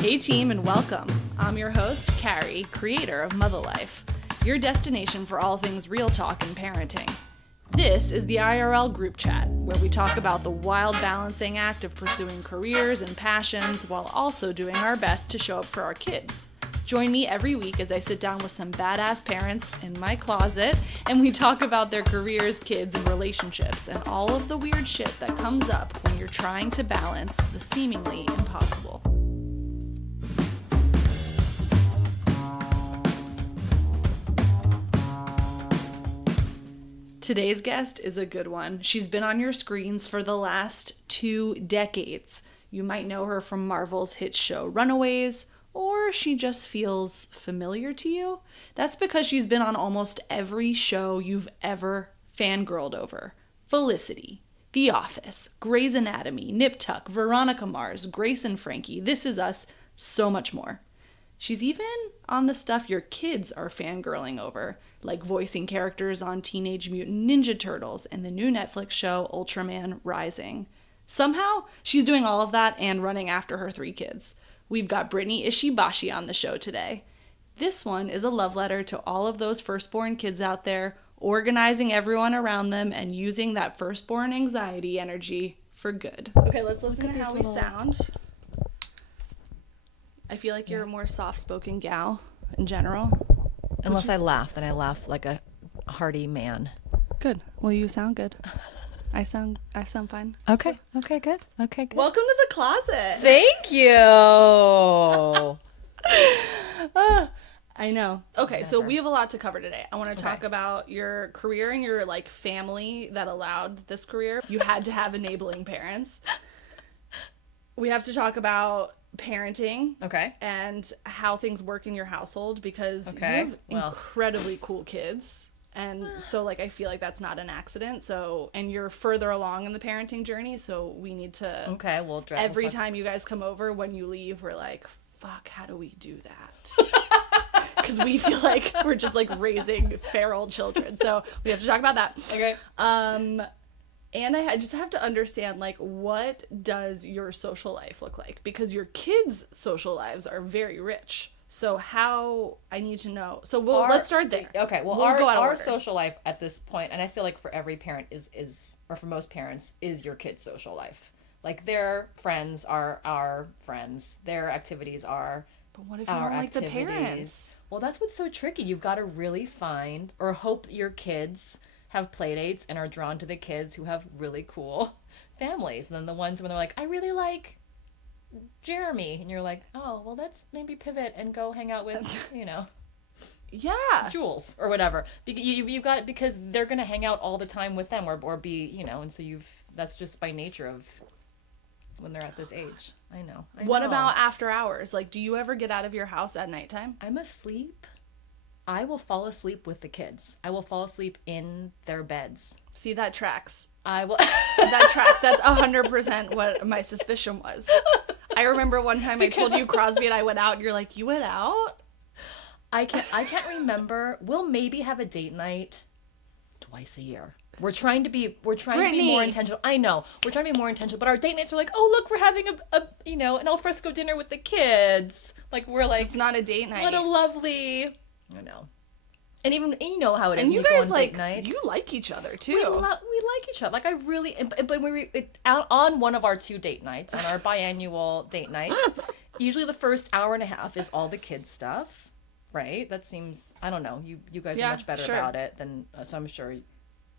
Hey team, and welcome. I'm your host, Carrie, creator of Mother Life, your destination for all things real talk and parenting. This is the IRL group chat, where we talk about the wild balancing act of pursuing careers and passions while also doing our best to show up for our kids. Join me every week as I sit down with some badass parents in my closet and we talk about their careers, kids, and relationships and all of the weird shit that comes up when you're trying to balance the seemingly impossible. Today's guest is a good one. She's been on your screens for the last 2 decades. You might know her from Marvel's hit show Runaways, or she just feels familiar to you. That's because she's been on almost every show you've ever fangirled over. Felicity, The Office, Grey's Anatomy, Nip Tuck, Veronica Mars, Grace and Frankie, This Is Us, so much more. She's even on the stuff your kids are fangirling over, like voicing characters on Teenage Mutant Ninja Turtles and the new Netflix show Ultraman Rising. Somehow, she's doing all of that and running after her 3 kids. We've got Brittany Ishibashi on the show today. This one is a love letter to all of those firstborn kids out there, organizing everyone around them and using that firstborn anxiety energy for good. Okay, let's listen to how we sound. I feel like you're a more soft-spoken gal in general. Unless I laugh, then I laugh like a hearty man. Good. Well, you sound good. I sound fine. Okay, good. Welcome to the closet. Thank you. I know. Okay, so we have a lot to cover today. I want to talk about your career and your family that allowed this career. You had to have enabling parents. We have to talk about parenting. Okay. And how things work in your household because you have incredibly cool kids. And so I feel like that's not an accident. So, and you're further along in the parenting journey, so we need to every time you guys come over, when you leave, we're like, fuck, how do we do that? Because we feel like we're just raising feral children. So we have to talk about that. Okay. And I just have to understand, what does your social life look like? Because your kids' social lives are very rich. So I need to know. So let's start there. Okay, well, our social life at this point, and I feel like for every parent or for most parents, is your kid's social life. Their friends are our friends. Their activities are But what if you don't like the parents? Well, that's what's so tricky. You've got to really find or hope your kids have play dates and are drawn to the kids who have really cool families. And then the ones when they're like, I really like Jeremy, and you're like, oh, well, let's maybe pivot and go hang out with, Jules or whatever. You've got, because they're going to hang out all the time with them or be, and so that's just by nature of when they're at this age. I know. What about after hours? Do you ever get out of your house at nighttime? I'm asleep. I will fall asleep with the kids. I will fall asleep in their beds. See, that tracks. I will. That tracks. That's 100% what my suspicion was. I remember one time I told you Crosby and I went out, and you're like, you went out? I can't remember. We'll maybe have a date night twice a year. We're trying to be more intentional. I know. We're trying to be more intentional, but our date nights are like, oh, look, we're having an alfresco dinner with the kids. We're like, it's not a date night. What a lovely, I know. And even, you know how it is. And you guys date nights. You like each other too. We like each other. I really, but out on one of our 2 date nights, on our biannual date nights, usually the first hour and a half is all the kids stuff, right? That seems, I don't know. You guys are much better about it than, so I'm sure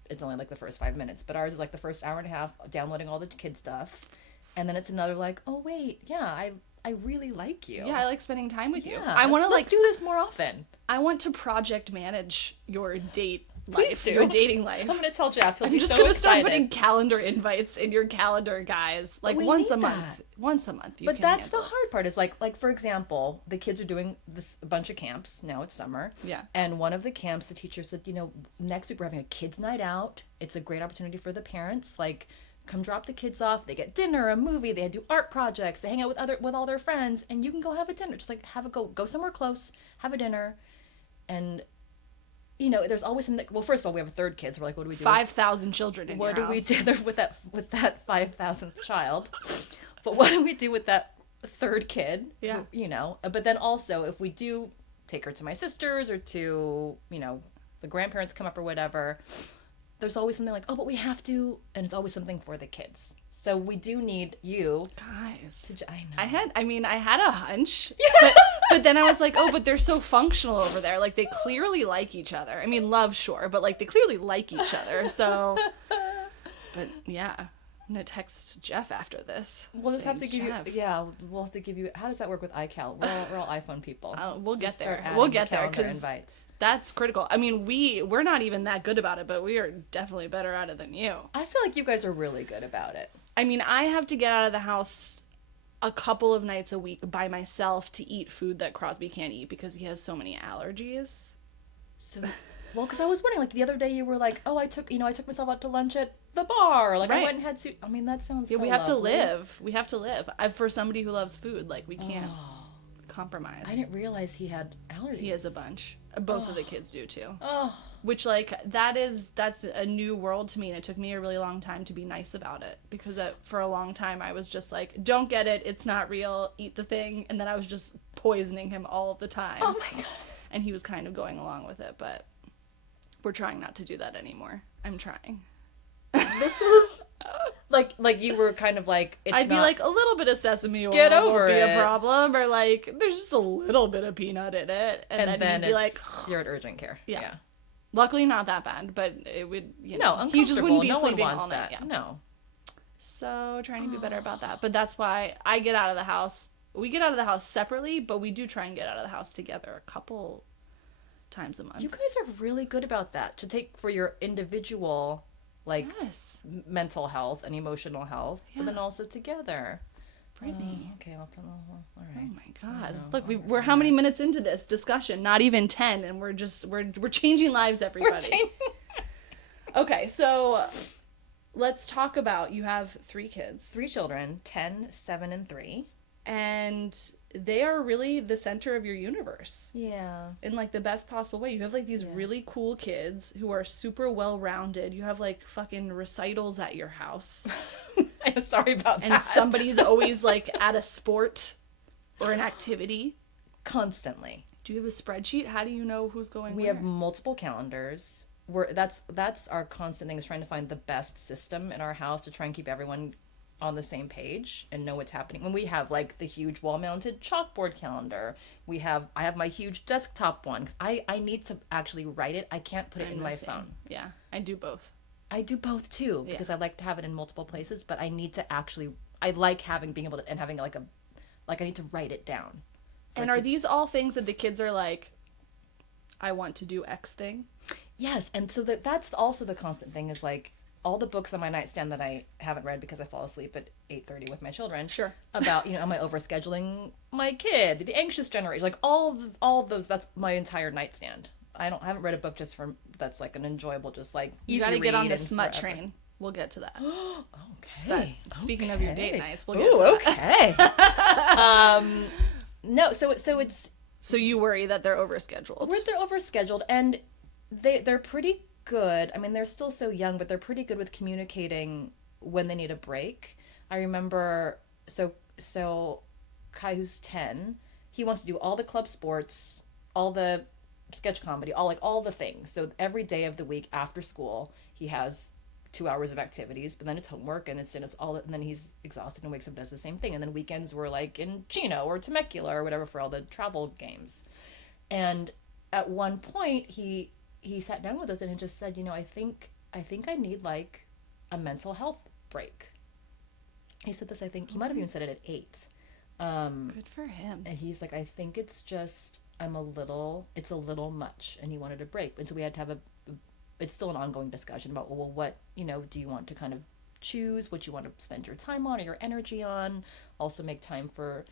it's only the first 5 minutes, but ours is the first hour and a half downloading all the kid stuff. And then it's another oh wait, yeah, I really like you. Yeah, I like spending time with you. I want to do this more often. I want to project manage your date life, your dating life. I'm going to tell Jeff. I'm just going to start putting calendar invites in your calendar, guys. Once a month. Once a month. But that's the hard part is for example, the kids are doing a bunch of camps. Now it's summer. Yeah. And one of the camps, the teacher said, next week we're having a kids' night out. It's a great opportunity for the parents. Come drop the kids off. They get dinner, a movie. They do art projects. They hang out with all their friends, and you can go have a dinner. Just go somewhere close, have a dinner, and there's always something. Well, first of all, we have a third kid, so we're like, what do we do? 5,000 children in your house. What do we do there with that 5,000th child? But what do we do with that third kid. Yeah. You know, but then also if we do take her to my sisters or to, you know, the grandparents come up or whatever, there's always something like, oh, but we have to, and it's always something for the kids. So we do need you. Guys. I know. I had a hunch. But then I was like, oh, but they're so functional over there. Like, they clearly like each other. I mean, love, sure, but, like, they clearly like each other. So, but, yeah. I'm going to text Jeff after this. We'll just have to give you, yeah, we'll have to give you, how does that work with iCal? We're all iPhone people. We'll get there. We'll get there, because invites. That's critical. I mean, we're not even that good about it, but we are definitely better at it than you. I feel like you guys are really good about it. I mean, I have to get out of the house a couple of nights a week by myself to eat food that Crosby can't eat because he has so many allergies. So, well, because I was wondering, like, the other day you were like, oh, I took myself out to lunch at the bar. Like, I went and had soup. I mean, that sounds so we have lovely. to live. We have to live. For somebody who loves food, like, we can't compromise. I didn't realize he had allergies. He has a bunch. Both of the kids do, too. Oh. Which, like, that's a new world to me, and it took me a really long time to be nice about it. Because for a long time, I was just like, don't get it, it's not real, eat the thing. And then I was just poisoning him all of the time. Oh, my God. And he was kind of going along with it, but we're trying not to do that anymore. I'm trying. This is... Like you were kind of like, I'd be like, a little bit of sesame oil get over would be it. a problem, or like, there's just a little bit of peanut in it, and then you'd be like, you're at urgent care. Yeah. Luckily, not that bad, but it would, you know, uncomfortable. he just wouldn't be no sleeping one wants all night. that. Yeah. No. So trying to be better about that, but that's why I get out of the house. We get out of the house separately, but we do try and get out of the house together a couple times a month. You guys are really good about that, to take for your individual, like, mental health and emotional health, but then also together. Brittany. Okay, all right. Oh my God! Look, we're how many minutes into this discussion? Not even 10, and we're changing lives, everybody. Okay, so let's talk about, you have 3 kids, 3 children, 10, 7, and 3, and they are really the center of your universe. Yeah. In, like, the best possible way. You have, like, these really cool kids who are super well-rounded. You have, like, fucking recitals at your house. I'm sorry about that. And somebody's always, like, at a sport or an activity. Constantly. Do you have a spreadsheet? How do you know who's going We where? have multiple calendars. That's our constant thing, is trying to find the best system in our house to try and keep everyone on the same page and know what's happening. When we have, like, the huge wall-mounted chalkboard calendar, I have my huge desktop one. I need to actually write it. I can't put it in my phone. Yeah, I do both. I do both too, because I like to have it in multiple places, but I need to actually, I like being able to, and having like I need to write it down. And are these all things that the kids are like, I want to do X thing? Yes, and so that's also the constant thing, is like, all the books on my nightstand that I haven't read because I fall asleep at 8:30 with my children. Sure. About, you know, am I overscheduling my kid? The anxious generation, like all of those. That's my entire nightstand. I haven't read a book just that's like an enjoyable, just like easy. You got to get on the smut train. We'll get to that. Okay. Speaking of your date nights, we'll get to that. Okay. No, so it's. So you worry that they're overscheduled. They're overscheduled, and they're pretty good. I mean, they're still so young, but they're pretty good with communicating when they need a break. I remember, so Kai, who's 10, he wants to do all the club sports, all the sketch comedy, all the things. So every day of the week after school, he has 2 hours of activities, but then it's homework and it's all, and then he's exhausted and wakes up and does the same thing. And then weekends were like in Chino or Temecula or whatever for all the travel games. And at one point he sat down with us and he just said, you know, I think I need like a mental health break. He said this, I think he might have even said it at 8. Good for him. And he's like, I think it's just, it's a little much, and he wanted a break. And so we had to have it's still an ongoing discussion about, well, what, you know, do you want to kind of choose what you want to spend your time on or your energy on? Also make time for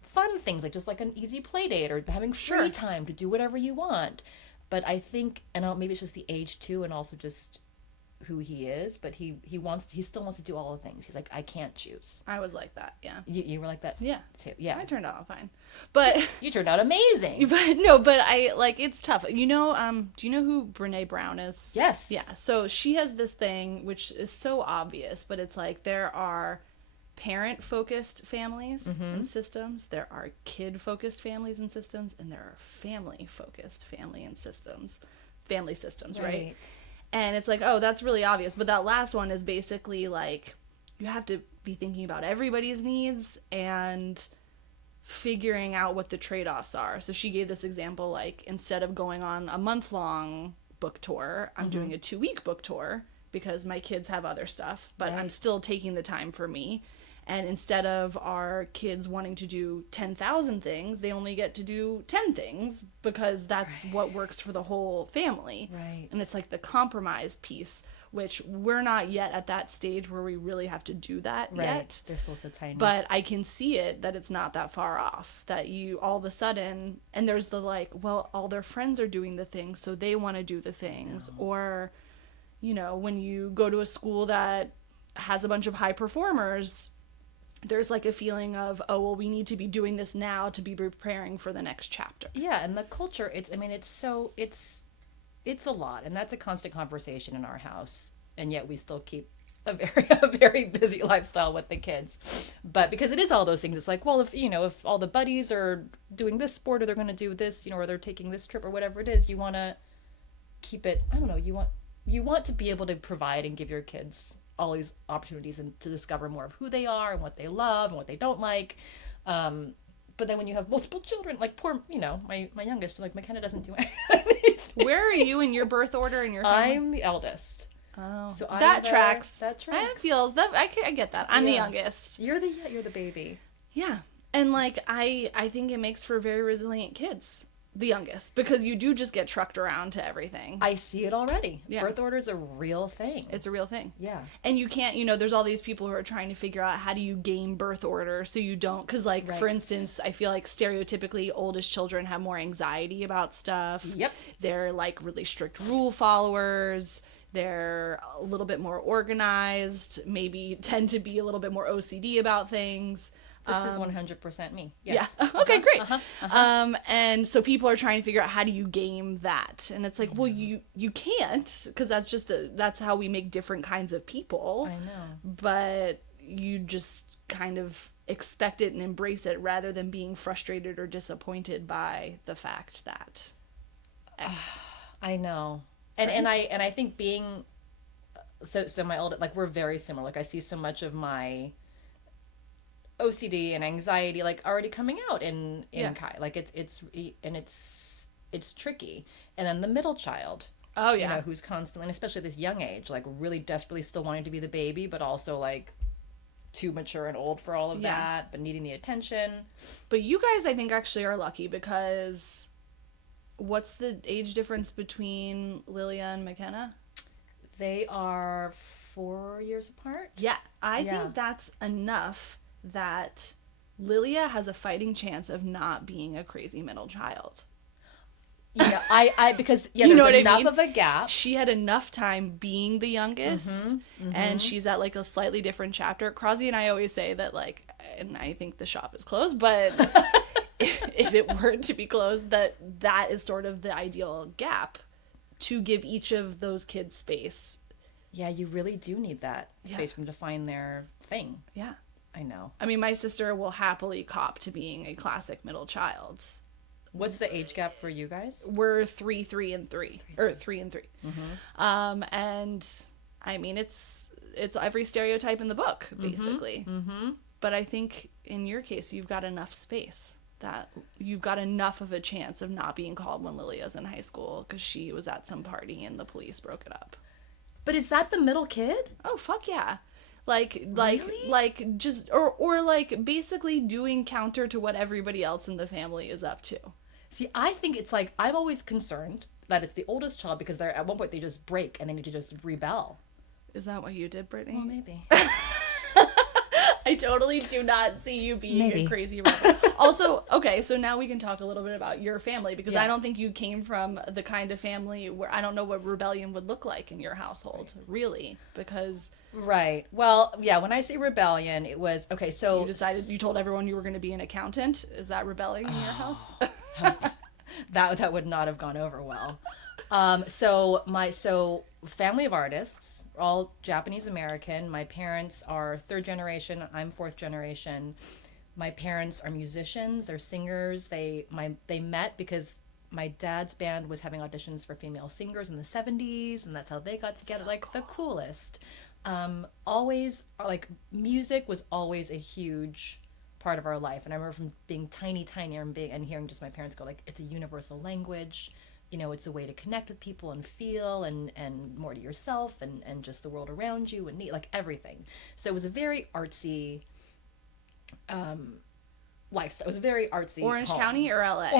fun things, like just like an easy play date or having free time to do whatever you want. But I think, and maybe it's just the age too, and also just who he is, but he still wants to do all the things. He's like, I can't choose. I was like that, yeah. You were like that? Yeah. Too. Yeah. I turned out fine. But you turned out amazing. But I, like, it's tough. You know, do you know who Brené Brown is? Yes. Yeah. So she has this thing, which is so obvious, but it's like there are parent-focused families and systems, there are kid-focused families and systems, and there are family-focused family systems, right? And it's like, oh, that's really obvious. But that last one is basically like, you have to be thinking about everybody's needs and figuring out what the trade-offs are. So she gave this example, like, instead of going on a month-long book tour, I'm doing a 2-week book tour because my kids have other stuff, but I'm still taking the time for me. And instead of our kids wanting to do 10,000 things, they only get to do 10 things because that's what works for the whole family. Right. And it's like the compromise piece, which we're not yet at that stage where we really have to do that yet. They're still so tiny. But I can see it, that it's not that far off. That you all of a sudden, and there's the like, well, all their friends are doing the things, so they want to do the things. Or, you know, when you go to a school that has a bunch of high performers, there's like a feeling of, oh, well, we need to be doing this now to be preparing for the next chapter. Yeah, and the culture, it's a lot, and that's a constant conversation in our house, and yet we still keep a very busy lifestyle with the kids. But because it is all those things, it's like, well, if all the buddies are doing this sport, or they're going to do this, or they're taking this trip, or whatever it is, you want to keep it, I don't know, you want to be able to provide and give your kids all these opportunities and to discover more of who they are and what they love and what they don't like. But then when you have multiple children, like poor, my youngest, like McKenna doesn't do anything. Where are you in your birth order in your family? I'm the eldest. Oh, so that tracks. That tracks. I feel that I get that. I'm the youngest. You're the baby. Yeah, and like I think it makes for very resilient kids. The youngest, because you do just get trucked around to everything. I see it already. Yeah. Birth order is a real thing. It's a real thing. Yeah. And you can't, there's all these people who are trying to figure out how do you game birth order so you don't, because like, for instance, I feel like stereotypically oldest children have more anxiety about stuff. Yep. They're like really strict rule followers. They're a little bit more organized, maybe tend to be a little bit more OCD about things. This is 100% me. Yes. Yeah. Okay, great. And so people are trying to figure out how do you game that, and it's like, well, you can't, because that's how we make different kinds of people. I know. But you just kind of expect it and embrace it rather than being frustrated or disappointed by the fact that X. I know. And I think being so my old, like, we're very similar. Like, I see so much of my OCD and anxiety like already coming out in Kai. Like it's tricky. And then the middle child, who's constantly, and especially at this young age, like really desperately still wanting to be the baby, but also like too mature and old for all of that, but needing the attention. But you guys, I think, actually are lucky, because what's the age difference between Lilia and McKenna? They are 4 years apart. Yeah, I think that's enough that Lilia has a fighting chance of not being a crazy middle child. Yeah, I because there's enough of a gap. She had enough time being the youngest, and she's at like a slightly different chapter. Crosby and I always say that, like, and I think the shop is closed, but if it were to be closed, that is sort of the ideal gap to give each of those kids space. Yeah, you really do need that space for them to find their thing. Yeah. I know. I mean, my sister will happily cop to being a classic middle child. What's the age gap for you guys? We're 3, 3, and 3. Or 3 and 3. And I mean, it's every stereotype in the book, basically. But I think in your case, you've got enough space that you've got enough of a chance of not being called when Lilia's in high school because she was at some party and the police broke it up. But is that the middle kid? Oh, fuck yeah. Like just, or like basically doing counter to what everybody else in the family is up to. See, I think it's like, I'm always concerned that it's the oldest child because at one point they just break and they need to just rebel. Is that what you did, Brittany? Well, maybe. I totally do not see you being a crazy rebel. Also, okay, so now we can talk a little bit about your family, because I don't think you came from the kind of family where I don't know what rebellion would look like in your household, really, because... Right. Well, yeah, when I say rebellion, it was, okay, so... You told everyone you were going to be an accountant? Is that rebelling in your house? that would not have gone over well. So family of artists, all Japanese American. My parents are third generation. I'm fourth generation. My parents are musicians. They're singers. They met because my dad's band was having auditions for female singers in the 70s, and that's how they got together. So like cool. The coolest. Always like music was always a huge part of our life, and I remember from being tiny and hearing just my parents go like, it's a universal language, you know, it's a way to connect with people and feel and more to yourself and just the world around you and need like everything. So it was a very artsy lifestyle. It was a very artsy Orange home. County or LA?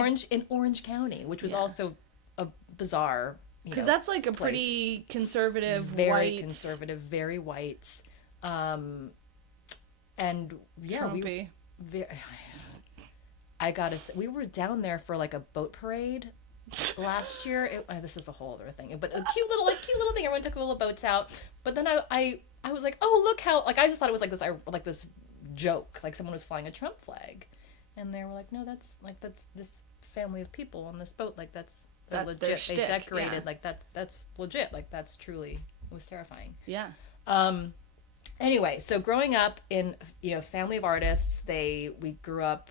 Orange County, which was also a bizarre, because that's like a pretty conservative, very white, conservative, very white, and yeah, Trumpy. I gotta say, we were down there for like a boat parade last year. This is a whole other thing, but a cute little thing. Everyone took little boats out, but then I was like, oh look how, like I just thought it was like this joke, like someone was flying a Trump flag, and they were like, no, that's this family of people on this boat, like that's legit. They shtick, decorated like that's legit, like that's truly, it was terrifying. Yeah. Anyway, so growing up in, you know, family of artists, we grew up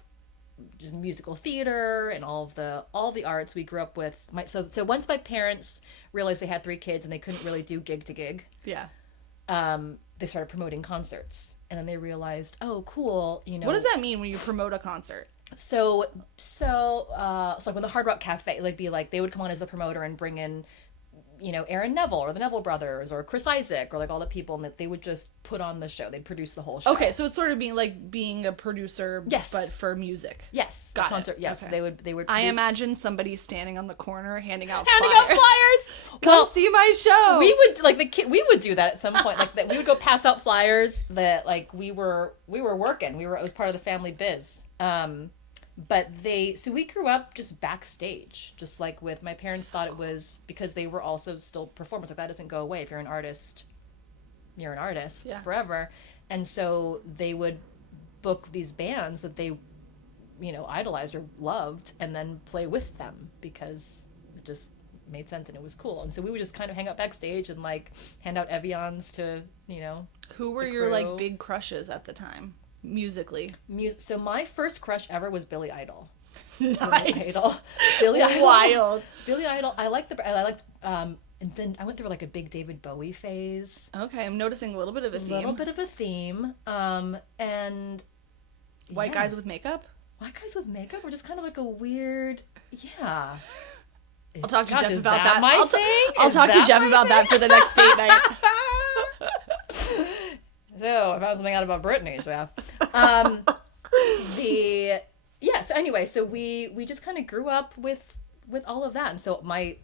just musical theater and all the arts. We grew up with so once my parents realized they had 3 kids and they couldn't really do gig to gig. Yeah. They started promoting concerts, and then they realized, oh, cool, you know. What does that mean when you promote a concert? So like when the Hard Rock Cafe, they would come on as the promoter and bring in, you know, Aaron Neville or the Neville brothers or Chris Isaac or like all the people, and that they would just put on the show. They'd produce the whole show. Okay, so it's sort of being a producer, yes, but for music. Yes, got concert. it. Yes, okay. They would. Produce... I imagine somebody standing on the corner handing out flyers. Come see my show. We would we would do that at some point. Like that, we would go pass out flyers that like we were working. It was part of the family biz. But so we grew up just backstage, just like with my parents thought it was, because they were also still performers. Like that doesn't go away. If you're an artist, you're an artist forever. And so they would book these bands that they, you know, idolized or loved, and then play with them because it just made sense and it was cool. And so we would just kind of hang out backstage and like hand out Evians to, you know. Who were your like big crushes at the time? Musically. So my first crush ever was Billy Idol. Nice. Billy Idol. Wild. Billy Idol. I liked and then I went through like a big David Bowie phase. Okay, I'm noticing a little bit of a theme. And White guys with makeup? White guys with makeup were just kind of like a weird, yeah. I'll talk to Jeff about that. I'll talk to Jeff about that for the next date night. So I found something out about Brittany, Jeff. So anyway, so we just kind of grew up with all of that, and so my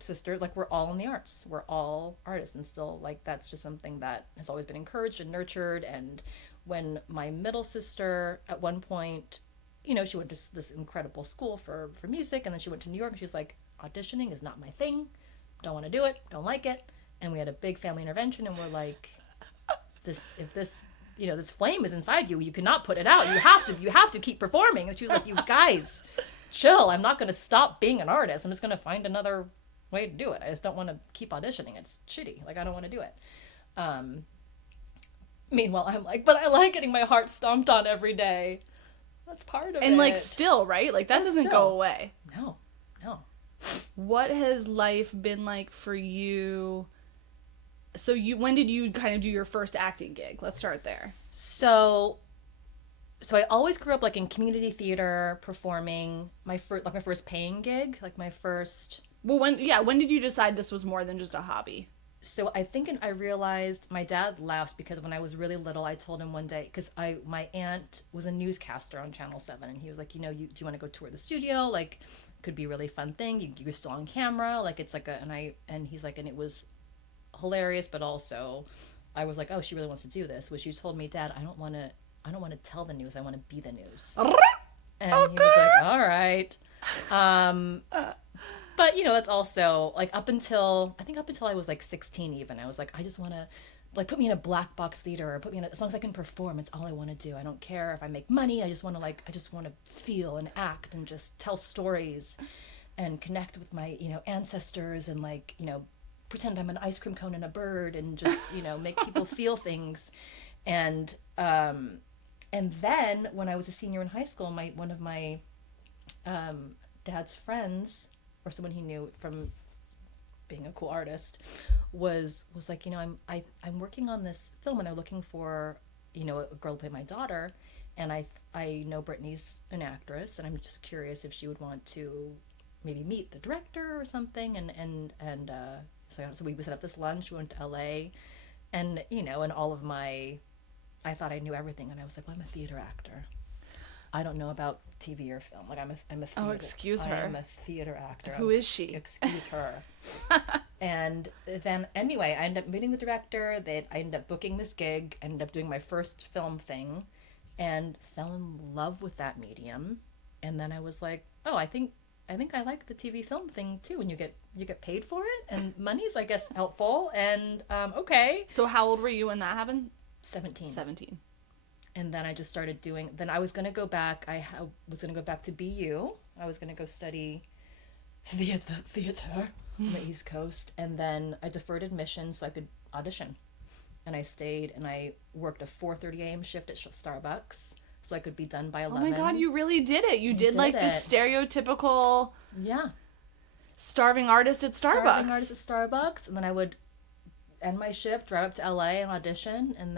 sister, like, we're all in the arts, we're all artists, and still like that's just something that has always been encouraged and nurtured. And when my middle sister at one point, you know, she went to this incredible school for music, and then she went to New York, and she was like, auditioning is not my thing, don't want to do it, don't like it. And we had a big family intervention, and we're like, if this you know, this flame is inside you, you cannot put it out, you have to keep performing. And she was like, you guys chill, I'm not going to stop being an artist, I'm just going to find another way to do it. I just don't want to keep auditioning, it's shitty, like I don't want to do it. Meanwhile I'm like, but I like getting my heart stomped on every day, that's part of it. And like still, right, like that doesn't go away. No. What has life been like for you? So when did you kind of do your first acting gig? Let's start there. So I always grew up like in community theater, performing. My first paying gig, like my first. Well, when did you decide this was more than just a hobby? So I think I realized, my dad laughs because when I was really little, I told him one day, because my aunt was a newscaster on Channel 7, and he was like, you know, do you want to go tour the studio? Like, could be a really fun thing. You're still on camera. Like, it's like and he's like, and it was hilarious, but also I was like, oh, she really wants to do this. Which she told me, Dad, I don't want to tell the news, I want to be the news. And okay. He was like, all right. But you know, that's also like up until I was like 16 even, I was like, I just want to, like, put me in a black box theater, or put me in as long as I can perform, it's all I want to do. I don't care if I make money, I just want to feel and act and just tell stories and connect with my, you know, ancestors, and like, you know, pretend I'm an ice cream cone and a bird and just, make people feel things. And then when I was a senior in high school, one of my dad's friends, or someone he knew from being a cool artist, was like, I'm working on this film and I'm looking for, a girl to play my daughter, and I know Brittany's an actress, and I'm just curious if she would want to maybe meet the director or something. So we set up this lunch. We went to LA, and and all of my, I thought I knew everything, and I was like, well, I'm a theater actor. I don't know about TV or film. Like I'm a theater. Oh, excuse her. I'm a theater actor. Who is she? Excuse her. And then anyway, I ended up meeting the director. I ended up booking this gig. I ended up doing my first film thing, and fell in love with that medium. And then I was like, oh, I think I like the TV film thing too. And you get paid for it, and money's, I guess, helpful. And okay. So how old were you when that happened? 17. 17. And then I just started doing. Then I was gonna go back. I was gonna go back to BU. I was gonna go study theater on the East Coast, and then I deferred admission so I could audition. And I stayed, and I worked a 4:30 a.m. shift at Starbucks, so I could be done by 11. Oh my God, you really did it! You did like the stereotypical, starving artist at Starbucks. And then I would end my shift, drive up to LA, and audition, and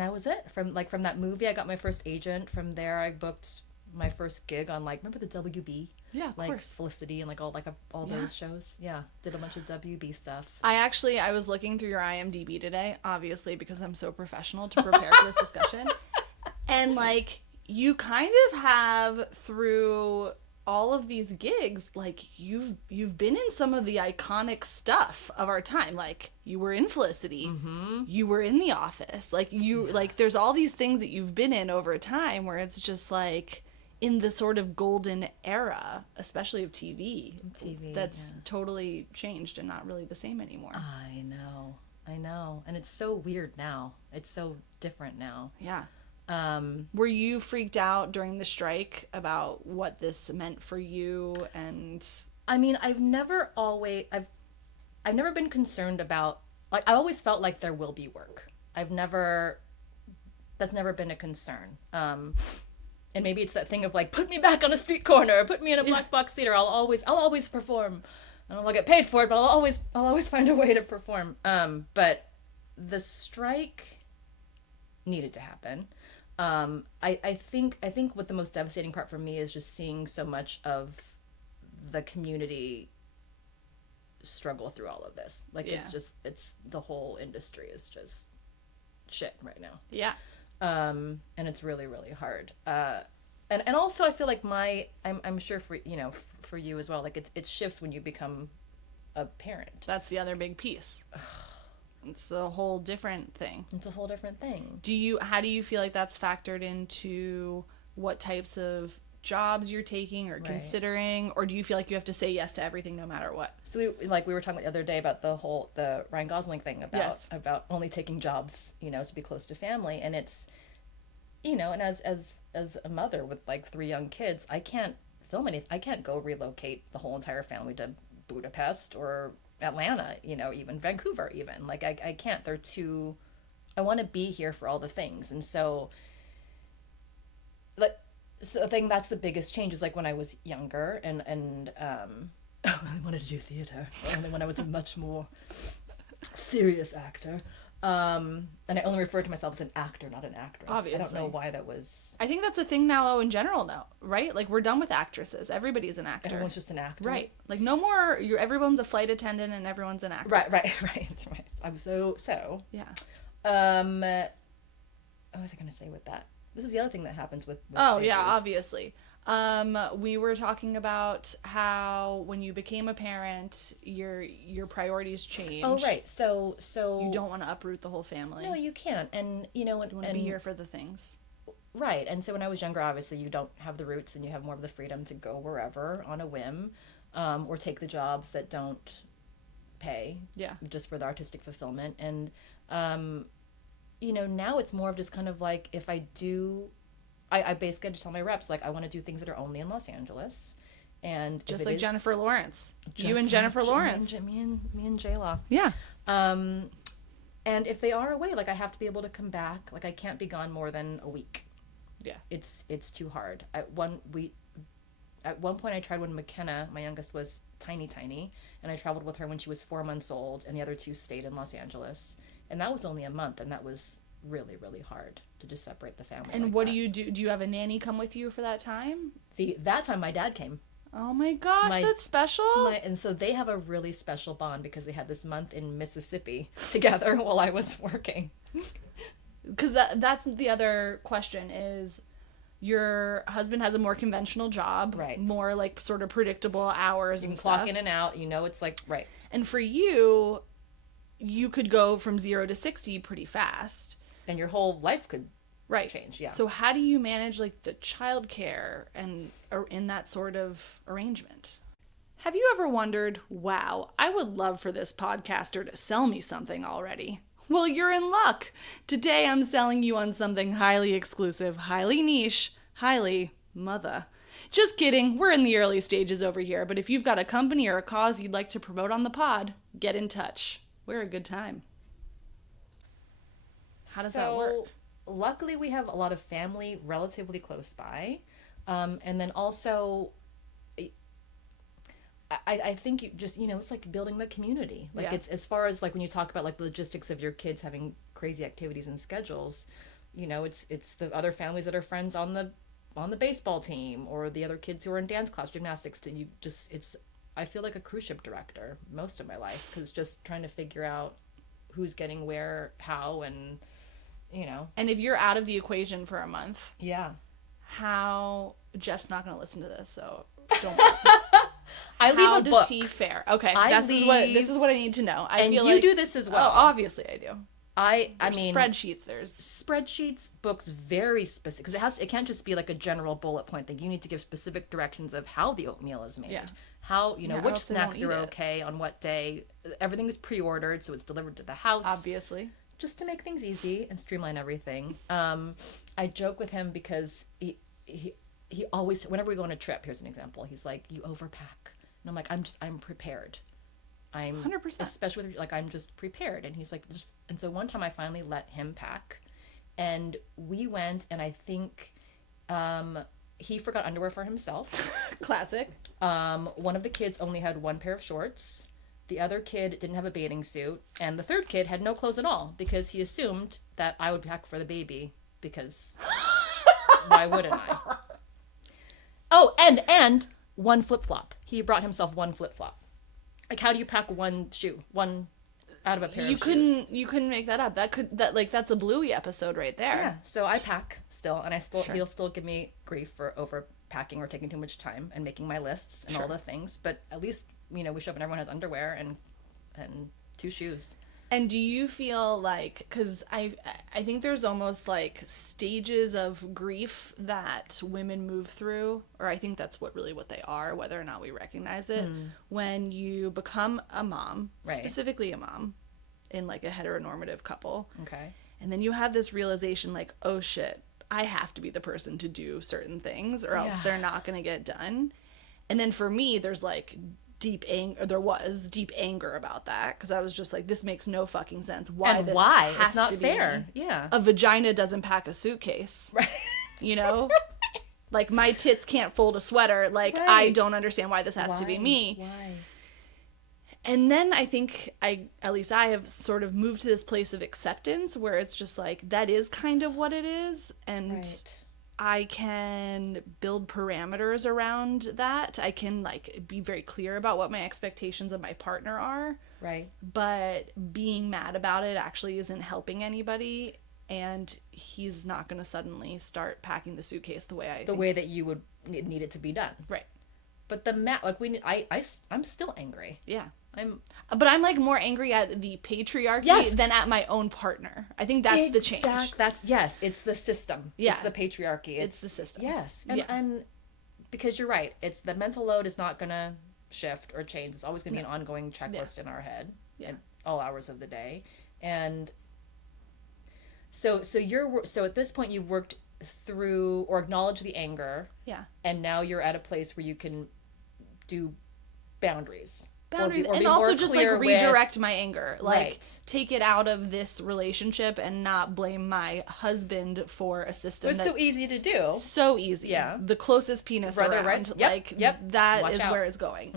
that was it. From that movie, I got my first agent. From there, I booked my first gig on, remember the WB? Yeah, of course. Felicity and all those shows. Yeah, did a bunch of WB stuff. I was looking through your IMDb today, obviously, because I'm so professional to prepare for this discussion. And you kind of have, through all of these gigs, you've been in some of the iconic stuff of our time. You were in Felicity, you were in The Office, there's all these things that you've been in over time where it's just in the sort of golden era, especially of TV, that's totally changed and not really the same anymore. I know, and it's so weird now. It's so different now. Yeah. Were you freaked out during the strike about what this meant for you? And I mean, I've never been concerned about, I always felt like there will be work. That's never been a concern. And maybe it's that thing of put me back on a street corner, put me in a black box theater. I'll always perform. I don't know if I'll get paid for it, but I'll always find a way to perform. But the strike needed to happen. I think what the most devastating part for me is just seeing so much of the community struggle through all of this. It's the whole industry is just shit right now. Yeah. And it's really, really hard. And also I feel like I'm sure for you as well, it shifts when you become a parent. That's the other big piece. It's a whole different thing. How do you feel like that's factored into what types of jobs you're taking or considering, or do you feel like you have to say yes to everything no matter what? So we were talking about the other day about the Ryan Gosling thing about only taking jobs, to be close to family, and it's, and as a mother with 3 young kids, I can't film anything. I can't go relocate the whole entire family to Budapest or Atlanta, even Vancouver, even. I can't. They're too. I want to be here for all the things, and so I think that's the biggest change. Is when I was younger, and I wanted to do theater, only when I was a much more serious actor. And I only refer to myself as an actor, not an actress. Obviously. I don't know why that was. I think that's a thing now in general now, right? We're done with actresses. Everybody's an actor. Everyone's just an actor. Right. No more, everyone's a flight attendant and everyone's an actor. Right. I'm so. Yeah. What was I going to say with that? This is the other thing that happens with babies. Yeah, obviously. We were talking about how when you became a parent, your priorities changed. Oh, right. So you don't want to uproot the whole family. No, you can't. And you want to be here for the things. Right. And so when I was younger, obviously you don't have the roots and you have more of the freedom to go wherever on a whim, or take the jobs that don't pay. Yeah. Just for the artistic fulfillment. And now it's more of just kind of if I do, I basically just tell my reps, I want to do things that are only in Los Angeles, And Just if it like is- Jennifer Lawrence. just You and Jennifer like Lawrence. Me and J-Law. Yeah. And if they are away, like I have to be able to come back. Like I can't be gone more than a week. Yeah. It's too hard. At one point I tried when McKenna, my youngest, was tiny, and I traveled with her when she was 4 months old, and the other two stayed in Los Angeles. And that was only a month, and that was really, really hard to just separate the family. And like what that. do you do? Do you have a nanny come with you for that time? That time my dad came. Oh my gosh, that's special. And so they have a really special bond because they had this month in Mississippi together while I was working. Because that's the other question is your husband has a more conventional job, Right. more like sort of predictable hours You and can stuff. clock in and out, it's like, right. And for you, you could go from 0 to 60 pretty fast. And your whole life could Right. change, yeah. So how do you manage like the childcare and in that sort of arrangement? Have you ever wondered, wow, I would love for this podcaster to sell me something already? Well, you're in luck. Today I'm selling you on something highly exclusive, highly niche, highly mother. Just kidding, we're in the early stages over here, but if you've got a company or a cause you'd like to promote on the pod, get in touch. We're a good time. How does that work? Luckily, we have a lot of family relatively close by. And then also, I think you just, it's like building the community. Like, Yeah. it's as far as like when you talk about like the logistics of your kids having crazy activities and schedules, it's the other families that are friends on the baseball team or the other kids who are in dance class, gymnastics. I feel like a cruise ship director most of my life because just trying to figure out who's getting where, how, and And if you're out of the equation for a month, yeah. Jeff's not going to listen to this, so don't. I leave How a does book. he fare? Okay, I this is what I need to know. I and feel you like, do this as well. Oh, obviously I do. I There's mean spreadsheets. There's spreadsheets, books, very specific because it can't just be like a general bullet point thing. You need to give specific directions of how the oatmeal is made. Yeah. How or which else they won't snacks are eat it. okay on what day. Everything is pre-ordered, so it's delivered to the house. obviously. Just to make things easy and streamline everything. I joke with him because he always, whenever we go on a trip, here's an example. He's like, "You overpack," and I'm like, "I'm prepared. I'm 100%. especially with I'm just prepared." And he's like, and so one time I finally let him pack, and we went, and I think he forgot underwear for himself. Classic. One of the kids only had one pair of shorts. The other kid didn't have a bathing suit, and the third kid had no clothes at all because he assumed that I would pack for the baby because why wouldn't I? Oh, and one flip-flop. He brought himself one flip-flop. Like, how do you pack one shoe? One out of a pair of shoes? You couldn't make that up. That's a Bluey episode right there. Yeah, so I pack still, and he'll still give me grief for overpacking or taking too much time and making my lists and all the things, but at least we show up and everyone has underwear and two shoes. And do you feel like, because I think there's almost like stages of grief that women move through, or I think that's what they are, whether or not we recognize it, when you become a mom, Right. specifically a mom in like a heteronormative couple. Okay. And then you have this realization like, oh shit, I have to be the person to do certain things or else they're not going to get done. And then for me, there's like there was deep anger about that because I was just like, this makes no fucking sense. Why It's not to be fair. Yeah. a vagina doesn't pack a suitcase. Right. Like my tits can't fold a sweater. Like Right. I don't understand why this has to be me. Why? And then I think I have sort of moved to this place of acceptance where it's just like, that is kind of what it is. And Right. I can build parameters around that. I can like be very clear about what my expectations of my partner are. Right. But being mad about it actually isn't helping anybody. And he's not going to suddenly start packing the suitcase the way that you would need it to be done. Right. But I'm still angry. Yeah. But I'm like more angry at the patriarchy Yes. than at my own partner. I think that's the change. It's the system. Yeah. It's the patriarchy. It's the system. Yes. Yeah. And because you're right, it's the mental load is not going to shift or change. It's always going to be an ongoing checklist in our head at all hours of the day. And so at this point you've worked through or acknowledged the anger. Yeah. And now you're at a place where you can do boundaries. Boundaries, or be and also more just like clear redirect my anger, like Right. take it out of this relationship and not blame my husband for a system. It was so easy to do. So easy. Yeah. The closest penis Brother, around. right? Yep, Like yep. that Watch is out. where it's going.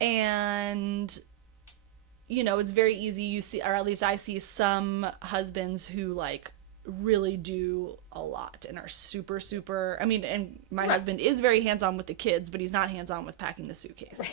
And it's very easy. You see, or at least I see some husbands who like really do a lot and are super, super. I mean, and my husband is very hands-on with the kids, but he's not hands-on with packing the suitcase. Right.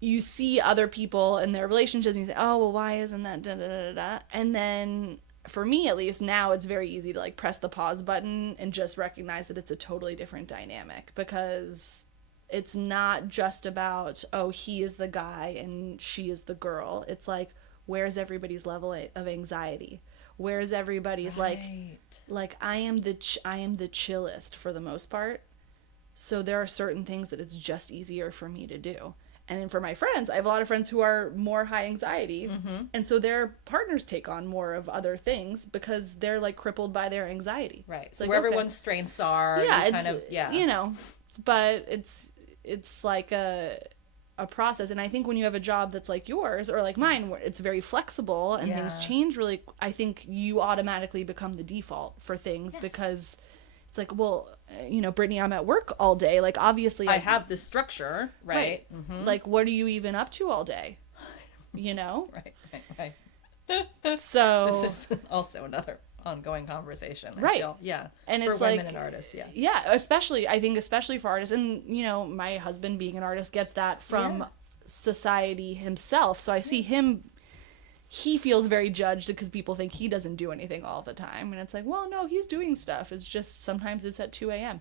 You see other people in their relationships and you say, oh, well, why isn't that da da da da? And then for me, at least now, it's very easy to like press the pause button and just recognize that it's a totally different dynamic, because it's not just about, oh, he is the guy and she is the girl. It's like, where's everybody's level of anxiety? Where's everybody's like I am the chillest for the most part. So there are certain things that it's just easier for me to do. And for my friends, I have a lot of friends who are more high anxiety. Mm-hmm. And so their partners take on more of other things because they're like crippled by their anxiety. Right. It's So like, where okay. everyone's strengths are. Yeah, it's kind of, but it's like a process. And I think when you have a job that's like yours or like mine, where it's very flexible and things change really, I think you automatically become the default for things because it's like, well, Brittany, I'm at work all day. Like, obviously I have this structure, right? Mm-hmm. Like, what are you even up to all day? Right. So this is also another ongoing conversation. Right. I feel. Yeah. And for it's women like, and artists, yeah. Yeah, especially for artists. And, my husband being an artist gets that from society himself. So I see him, he feels very judged because people think he doesn't do anything all the time. And it's like, well, no, he's doing stuff. It's just sometimes it's at 2 a.m.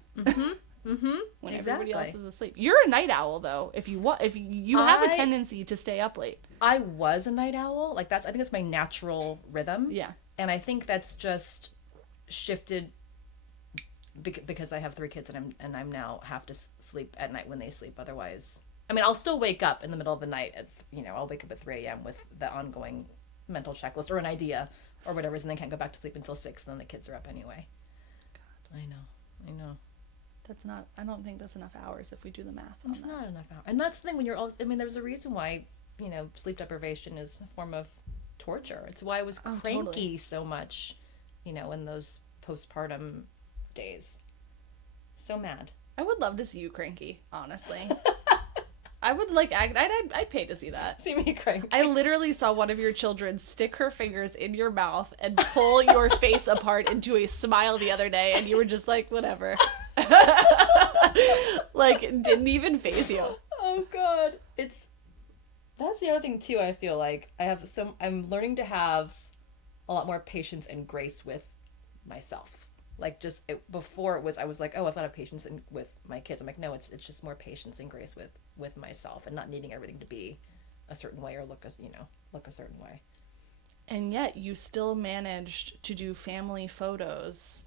When everybody else is asleep. You're a night owl, though. If you have a tendency to stay up late. I was a night owl. Like, I think that's my natural rhythm. Yeah. And I think that's just shifted because I have 3 kids and I'm now have to sleep at night when they sleep. Otherwise, I mean, I'll still wake up in the middle of the night I'll wake up at 3 a.m. with the ongoing mental checklist or an idea or whatever, and then can't go back to sleep until 6, and then the kids are up anyway. God, I know. I don't think that's enough hours if we do the math on It's that. not enough hours. And that's the thing when there's a reason why, sleep deprivation is a form of torture. It's why I was cranky totally. so much, in those postpartum days. So mad. I would love to see you cranky, honestly. I would like, I'd pay to see that. See me cranky. I literally saw one of your children stick her fingers in your mouth and pull your face apart into a smile the other day, and you were just like, whatever. Like, didn't even faze you. Oh God. That's the other thing too. I feel like I'm learning to have a lot more patience and grace with myself. Like before I was like, oh, I've got to have patience with my kids. I'm like, no, it's just more patience and grace with myself and not needing everything to be a certain way or look a certain way. And yet you still managed to do family photos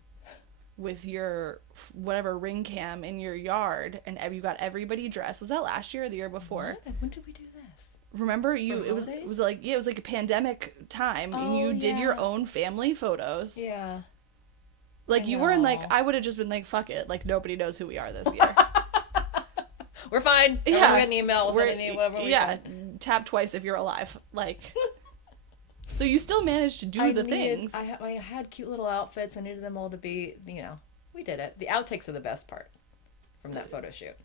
with your whatever ring cam in your yard, and you got everybody dressed. Was that last year or the year before? What? When did we do this? Remember it was like it was like a pandemic time, and you did your own family photos. Yeah. Like, you weren't like, I would have just been like, fuck it. Like, nobody knows who we are this year. We're fine. Yeah. We got an email. We'll send an email. Yeah. Tap twice if you're alive. Like, so you still managed to do things. I had cute little outfits. I needed them all to be, we did it. The outtakes are the best part from that photo shoot.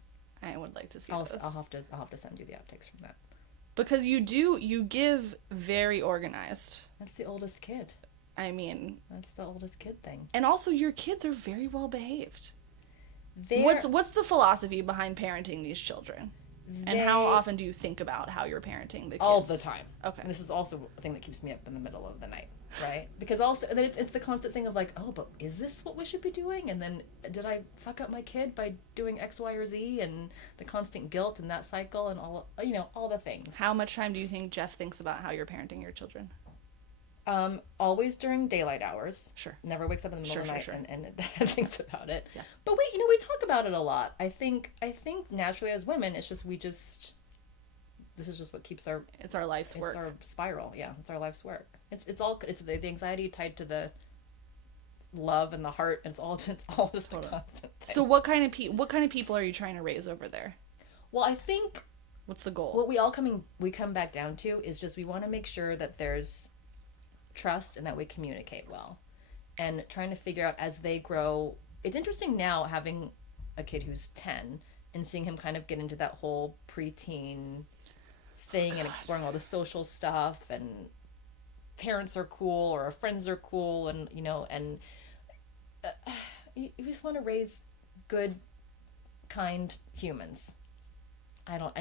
I would like to see those. I'll have to send you the outtakes from that. Because you give very organized. That's the oldest kid. I mean, that's the oldest kid thing. And also, your kids are very well behaved. What's the philosophy behind parenting these children? And how often do you think about how you're parenting the kids? All the time. Okay. And this is also a thing that keeps me up in the middle of the night, right? Because also it's the constant thing of like, oh, but is this what we should be doing? And then did I fuck up my kid by doing X, Y, or Z? And the constant guilt and that cycle and all the things. How much time do you think Jeff thinks about how you're parenting your children? Always during daylight hours. Sure. Never wakes up in the middle of the night and thinks about it. Yeah. But we talk about it a lot. I think naturally as women, it's just this is just what keeps it's our life's work. It's our spiral. Yeah, it's our life's work. It's the anxiety tied to the love and the heart. And it's all just a constant thing. So what kind of people are you trying to raise over there? Well, I think What's the goal? what we come back down to is just we want to make sure that there's trust and that we communicate well, and trying to figure out as they grow. It's interesting now having a kid who's 10 and seeing him kind of get into that whole preteen thing and exploring all the social stuff, and parents are cool or friends are cool, and you just want to raise good, kind humans. Yeah.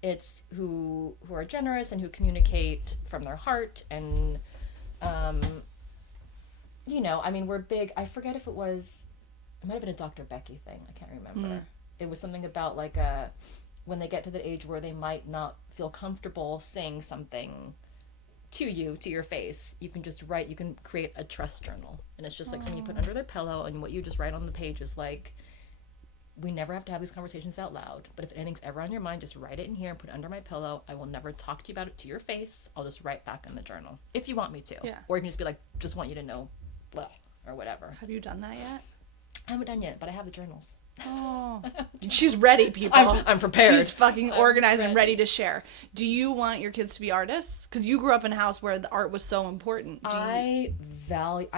It's who are generous and who communicate from their heart, and we're big. I forget if it might have been a Dr. Becky thing. I can't remember. It was something about like when they get to the age where they might not feel comfortable saying something to your face, you can just write. You can create a trust journal, and it's just like something you put under their pillow, and what you just write on the page is like, we never have to have these conversations out loud, but if anything's ever on your mind, just write it in here and put it under my pillow. I will never talk to you about it to your face. I'll just write back in the journal if you want me to. Yeah. Or you can just be like, just want you to know, well, or whatever. Have you done that yet? I haven't done yet, but I have the journals. Oh, she's ready, people. I'm prepared. She's fucking organized and ready to share. Do you want your kids to be artists? Because you grew up in a house where the art was so important. I value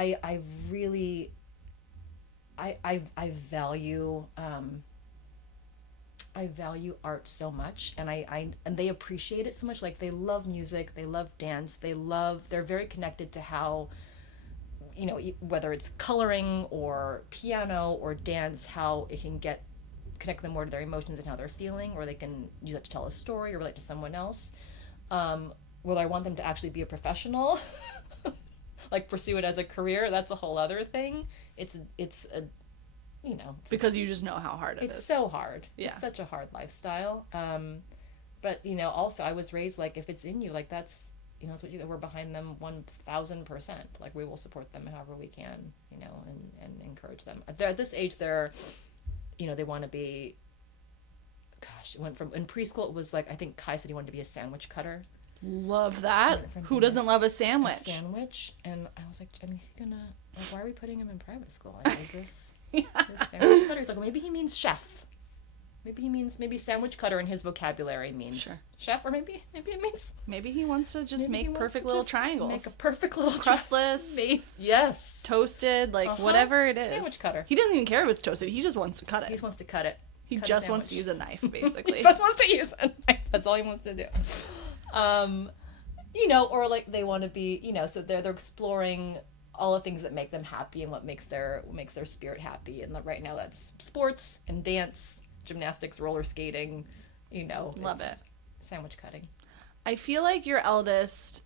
art so much, and and they appreciate it so much. Like, they love music, they love dance, they're very connected to how, whether it's coloring or piano or dance, how it can connect them more to their emotions and how they're feeling, or they can use it to tell a story or relate to someone else. Whether I want them to actually be a professional, like pursue it as a career, that's a whole other thing. Because you just know how hard it is. It's so hard. Yeah. It's such a hard lifestyle. But also I was raised like, if it's in you, like that's that's what we're behind them 1,000%. Like, we will support them however we can, and encourage them. They're at this age, they want to be. Gosh, it went from in preschool. It was like, I think Kai said he wanted to be a sandwich cutter. Love that. Who doesn't love a sandwich? And I was like, is he gonna? Like, why are we putting him in private school? Like, is this? This sandwich cutter? He's like, well, maybe he means chef. Maybe sandwich cutter in his vocabulary means chef, or maybe it means maybe he wants to just make perfect little triangles. Make a perfect little crustless, yes, toasted, like whatever it is. Sandwich cutter. He doesn't even care if it's toasted. He just wants to cut it. He just wants to cut it. He just wants to use a knife, basically. He just wants to use a knife. That's all he wants to do. Or like they want to be, so they're exploring all the things that make them happy and what makes their spirit happy. And right now that's sports and dance, gymnastics, roller skating, Love it. Sandwich cutting. I feel like your eldest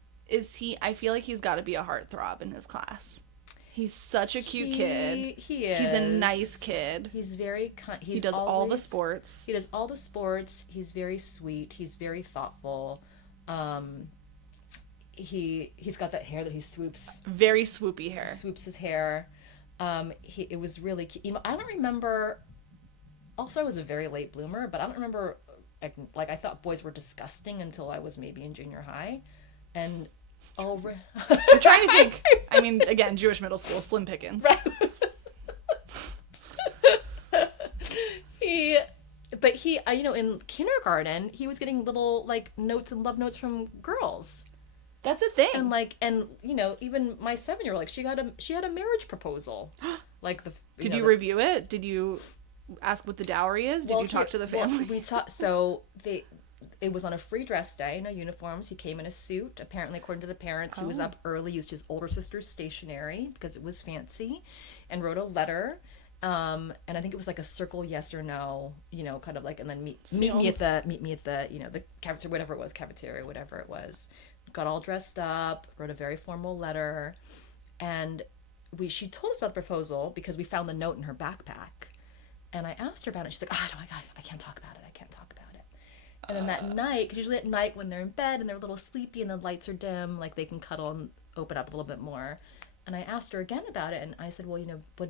I feel like he's got to be a heartthrob in his class. He's such a cute kid. He is. He's a nice kid. He's very kind. He does all the sports. He does all the sports. He's very sweet. He's very thoughtful. He's got that hair that he swoops. Very swoopy hair. Swoops his hair. It was really cute. I don't remember. Also, I was a very late bloomer, but I don't remember. Like I thought boys were disgusting until I was maybe in junior high, and I'm trying to think. I mean, again, Jewish middle school, slim pickings. Right. He, in kindergarten, he was getting little like notes and love notes from girls. That's a thing. And even my 7-year-old, like she had a marriage proposal. Like Did you review it? Did you ask what the dowry is? Did you talk to the family? We talked. So it was on a free dress day, no uniforms. He came in a suit. Apparently, according to the parents, he was up early, used his older sister's stationery because it was fancy, and wrote a letter. And I think it was like a circle yes or no, kind of like, and then meet me at the the cafeteria, whatever it was. Got all dressed up, wrote a very formal letter, and she told us about the proposal because we found the note in her backpack. And I asked her about it. She's like, oh, no, I can't talk about it. I can't talk about it. And then that night, because usually at night when they're in bed and they're a little sleepy and the lights are dim, like they can cuddle and open up a little bit more. And I asked her again about it. And I said, well, are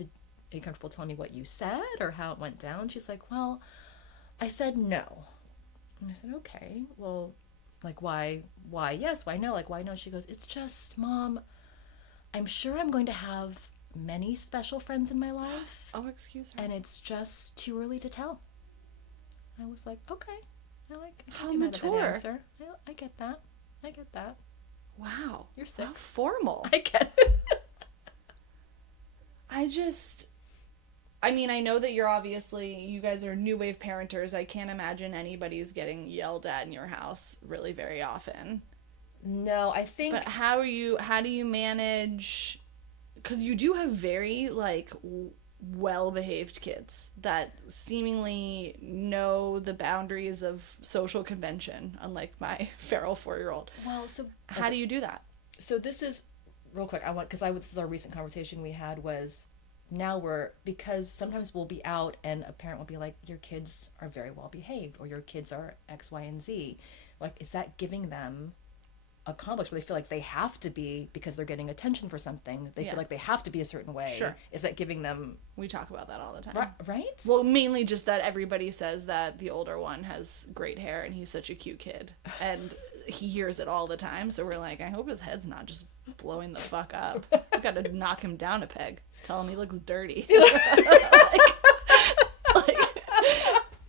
you comfortable telling me what you said or how it went down? She's like, well, I said no. And I said, okay, well, like why yes, why no? Like, why no? She goes, it's just, Mom, I'm sure I'm going to have many special friends in my life. Oh, excuse her. And it's just too early to tell. I was like, okay. I How can't be mad at that mature. answer. I get that. I get that. Wow. You're 6. How formal. I get it. I mean, I know that you guys are new wave parenters. I can't imagine anybody's getting yelled at in your house really very often. No, I think... But how do you manage, because you do have very, like, well-behaved kids that seemingly know the boundaries of social convention, unlike my feral 4-year-old. Well, so... How do you do that? So this is... Real quick, this is our recent conversation we had was... Now because sometimes we'll be out and a parent will be like, your kids are very well behaved, or your kids are X, Y, and Z. Like, is that giving them a complex where they feel like they have to be because they're getting attention for something? They feel like they have to be a certain way. Sure. Is that giving them... We talk about that all the time. Right? Well, mainly just that everybody says that the older one has great hair and he's such a cute kid. And he hears it all the time. So we're like, I hope his head's not just blowing the fuck up. We've got to knock him down a peg. Tell him he looks dirty.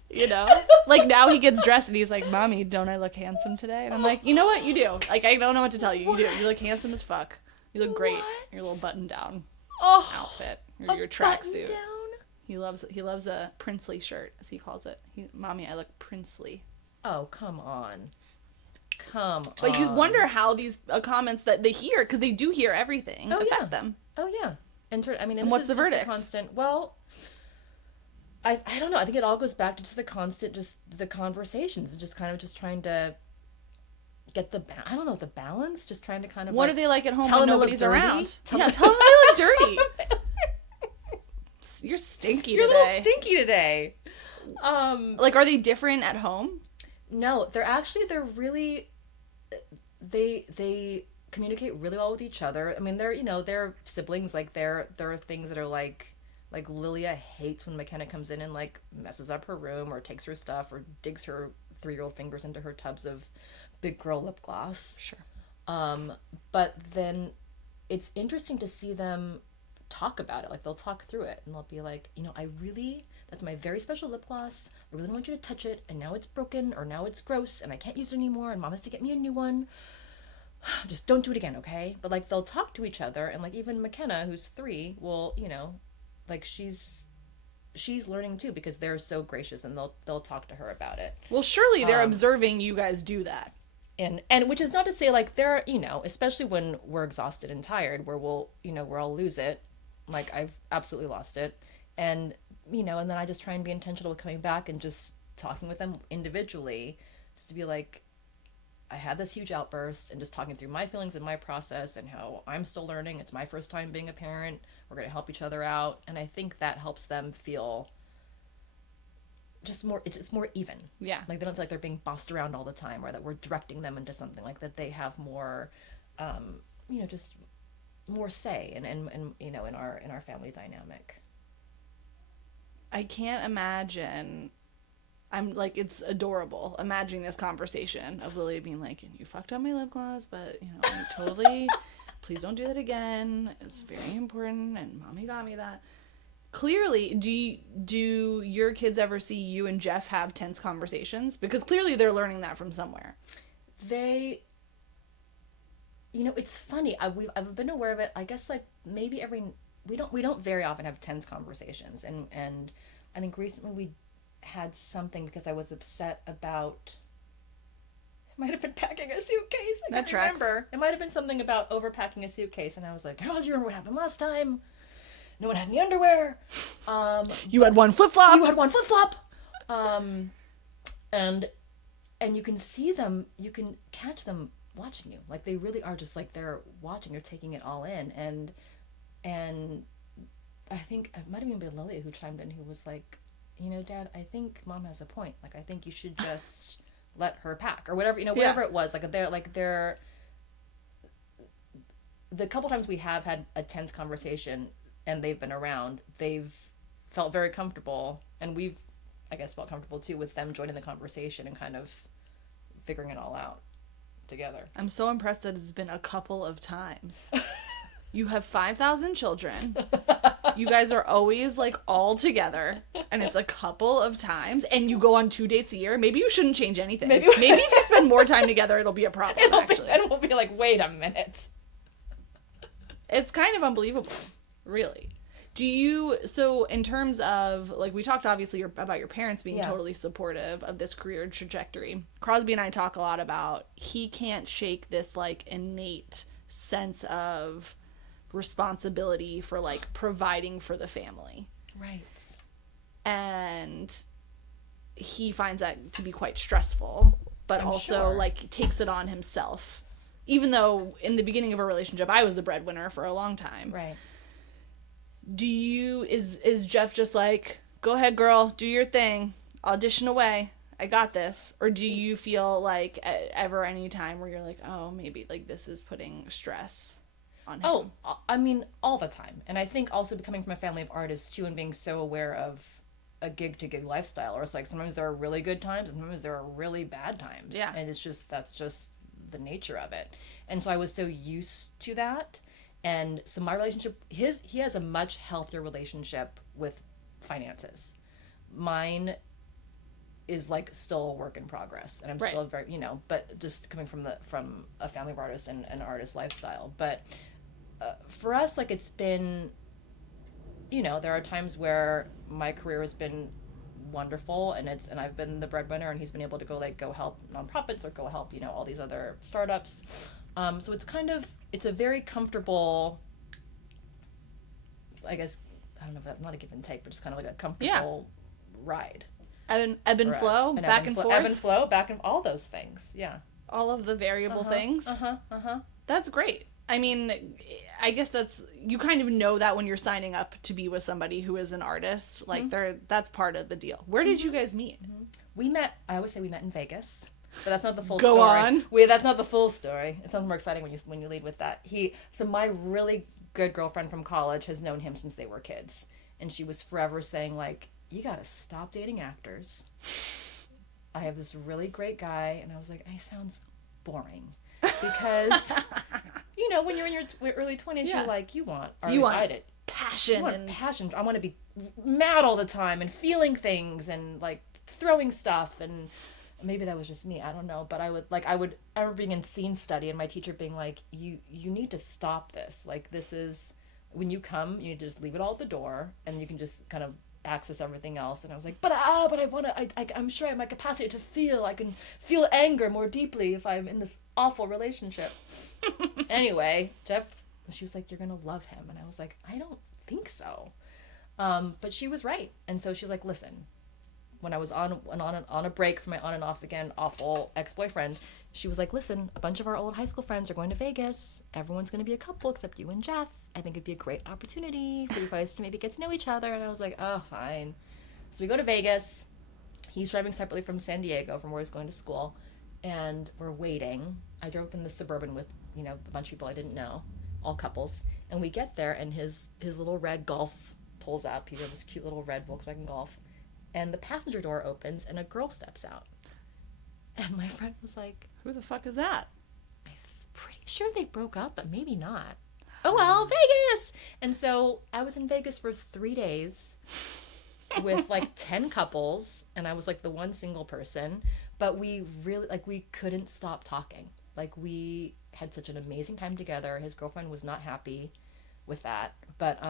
You know? Like, now he gets dressed and he's like, Mommy, don't I look handsome today? And I'm like, you know what? You do. Like, I don't know what to tell you. You do. You look handsome as fuck. You look great. Your little button-down outfit. Or your tracksuit. He loves a princely shirt, as he calls it. Mommy, I look princely. Oh, come on. But you wonder how these comments that they hear, because they do hear everything, affect them. Oh, yeah. And what's the verdict? Constant. Well, I don't know. I think it all goes back to just the conversations, just kind of just trying to get the balance, just trying to kind of... What are they like at home when nobody's around? Tell them they look dirty. You're stinky You're today. a little stinky today. Like, are they different at home? No, they're really... They communicate really well with each other. I mean, they're siblings. Like, there are things that are like Lilia hates when McKenna comes in and like messes up her room or takes her stuff or digs her 3-year-old fingers into her tubs of big girl lip gloss. Sure. But then it's interesting to see them talk about it. Like, they'll talk through it and they'll be like, that's my very special lip gloss. I really don't want you to touch it, and now it's broken, or now it's gross, and I can't use it anymore, and Mom has to get me a new one. Just don't do it again, okay? But, like, they'll talk to each other, and, like, even McKenna, who's 3, will, like, she's learning, too, because they're so gracious, and they'll talk to her about it. Well, surely they're observing you guys do that. And which is not to say, like, they're, especially when we're exhausted and tired, where where I'll lose it. Like, I've absolutely lost it. And... and then I just try and be intentional with coming back and just talking with them individually, just to be like, I had this huge outburst, and just talking through my feelings and my process and how I'm still learning. It's my first time being a parent. We're going to help each other out. And I think that helps them feel just more, it's more even. Yeah. Like, they don't feel like they're being bossed around all the time, or that we're directing them into something, like that they have more, just more say in our family dynamic. I can't imagine. I'm like, it's adorable imagining this conversation of Lily being like, you fucked up my lip gloss, but I totally, please don't do that again. It's very important, and Mommy got me that. Clearly, do your kids ever see you and Jeff have tense conversations? Because clearly they're learning that from somewhere. They, it's funny. I've been aware of it. I guess, like, maybe we don't very often have tense conversations, and I think recently we had something because I was upset about, it might have been packing a suitcase. I can't remember. It might have been something about overpacking a suitcase, and I was like, "Oh, do you remember what happened last time? No one had any underwear. You had one flip-flop. You had one flip-flop." And you can see them, you can catch them watching you. Like, they really are just like, they're watching, they're taking it all in. And I think it might have even been Lilia who chimed in, who was like, Dad, I think Mom has a point. Like, I think you should just let her pack, or whatever, whatever it was. Like, they're the couple times we have had a tense conversation and they've been around, they've felt very comfortable, and we've, I guess, felt comfortable too with them joining the conversation and kind of figuring it all out together. I'm so impressed that it's been a couple of times. You have 5,000 children. You guys are always like all together, and it's a couple of times, and you go on 2 dates a year. Maybe you shouldn't change anything. Maybe if you spend more time together, it'll be a problem. And we'll be like, wait a minute. It's kind of unbelievable, really. So in terms of, like, we talked obviously about your parents being totally supportive of this career trajectory. Crosby and I talk a lot about he can't shake this, like, innate sense of responsibility for, like, providing for the family. Right. And he finds that to be quite stressful, but also, like, takes it on himself. Even though in the beginning of our relationship, I was the breadwinner for a long time. Right. Is Jeff just like, go ahead, girl, do your thing, audition away, I got this? Or do you feel like ever any time where you're like, oh, maybe like this is putting stress on him? Oh, I mean, all the time. And I think also coming from a family of artists too, and being so aware of a gig to gig lifestyle, or it's like sometimes there are really good times and sometimes there are really bad times. Yeah. And that's just the nature of it. And so I was so used to that. And so my relationship, he has a much healthier relationship with finances. Mine is like still a work in progress, and I'm still very, but just coming from a family of artists and an artist lifestyle. But for us, like, it's been, there are times where my career has been wonderful, and I've been the breadwinner, and he's been able to go help nonprofits or go help, all these other startups. So it's a very comfortable, I guess, I don't know if that's not a give and take, but just kind of like a comfortable ride. Ebb and flow, back and forth. Ebb and flow, back and all those things, yeah. All of the variable things. That's great. I mean, I guess you kind of know that when you're signing up to be with somebody who is an artist. Like, that's part of the deal. Where did you guys meet? I always say we met in Vegas. But that's not the full story. Go on. That's not the full story. It sounds more exciting when you lead with that. So my really good girlfriend from college has known him since they were kids, and she was forever saying, like, you gotta stop dating actors. I have this really great guy, and I was like, he sounds boring, because when you're in your early 20s, you're like, you want passion. Passion. I want to be mad all the time and feeling things and like throwing stuff, and maybe that was just me, I don't know, but I remember being in scene study and my teacher being like, you need to stop this. Like, this is, when you come, you need to just leave it all at the door, and you can just kind of access everything else. And I was like, but I want to, I'm sure I have my capacity to feel, I can feel anger more deeply if I'm in this awful relationship. Anyway, she was like, you're going to love him. And I was like, I don't think so. But she was right. And so she's like, listen, when I was on a break from my on and off again awful ex-boyfriend, she was like, listen, a bunch of our old high school friends are going to Vegas. Everyone's going to be a couple except you and Jeff. I think it'd be a great opportunity for you guys to maybe get to know each other. And I was like, oh, fine. So we go to Vegas. He's driving separately from San Diego, from where he's going to school. And we're waiting. I drove in the Suburban with, a bunch of people I didn't know, all couples. And we get there, and his little red Golf pulls up. He has this cute little red Volkswagen Golf. And the passenger door opens, and a girl steps out. And my friend was like, who the fuck is that? I'm pretty sure they broke up, but maybe not. Oh, well, Vegas! And so I was in Vegas for 3 days with, like, 10 couples, and I was, like, the one single person. But we really, like, we couldn't stop talking. Like, we had such an amazing time together. His girlfriend was not happy with that. But,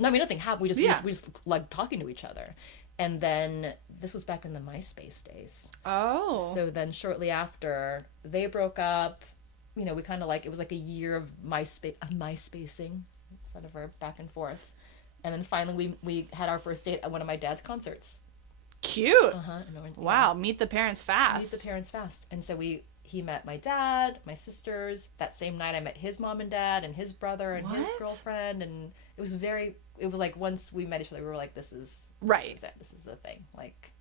nothing happened. We just liked talking to each other. And then this was back in the MySpace days. Oh. So then shortly after they broke up, we kind of like, it was like a year of MySpacing, instead of our back and forth. And then finally we had our first date at one of my dad's concerts. Cute. Wow. Meet the parents fast. And so he met my dad, my sisters. That same night I met his mom and dad and his brother and his girlfriend. And it was like, once we met each other, we were like, this is it. This is the thing. Like,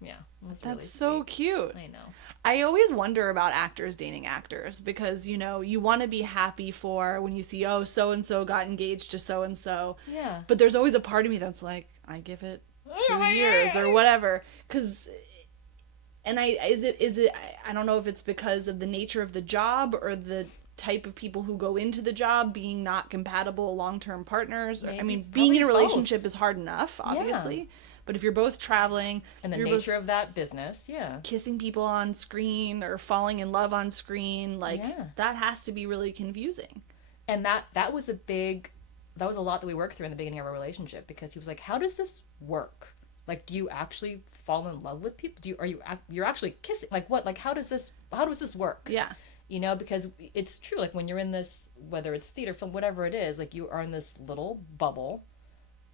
yeah. That's really so cute. I know. I always wonder about actors dating actors, because, you want to be happy for when you see, oh, so-and-so got engaged to so-and-so. Yeah. But there's always a part of me that's like, I give it 2 years or whatever. And I don't know if it's because of the nature of the job or the type of people who go into the job being not compatible long-term partners. Maybe, I mean, being in a probably relationship is hard enough, obviously. Yeah. But if you're both traveling, And the you're nature both of that business, yeah. kissing people on screen or falling in love on screen, like Yeah. that has to be really confusing. And that was that was a lot that we worked through in the beginning of our relationship, because he was like, how does this work? Like, do you actually fall in love with people? You're actually kissing? Like, what? Like, how does this work? Yeah. You know, because it's true, like when you're in this, whether it's theater, film, whatever it is, like you are in this little bubble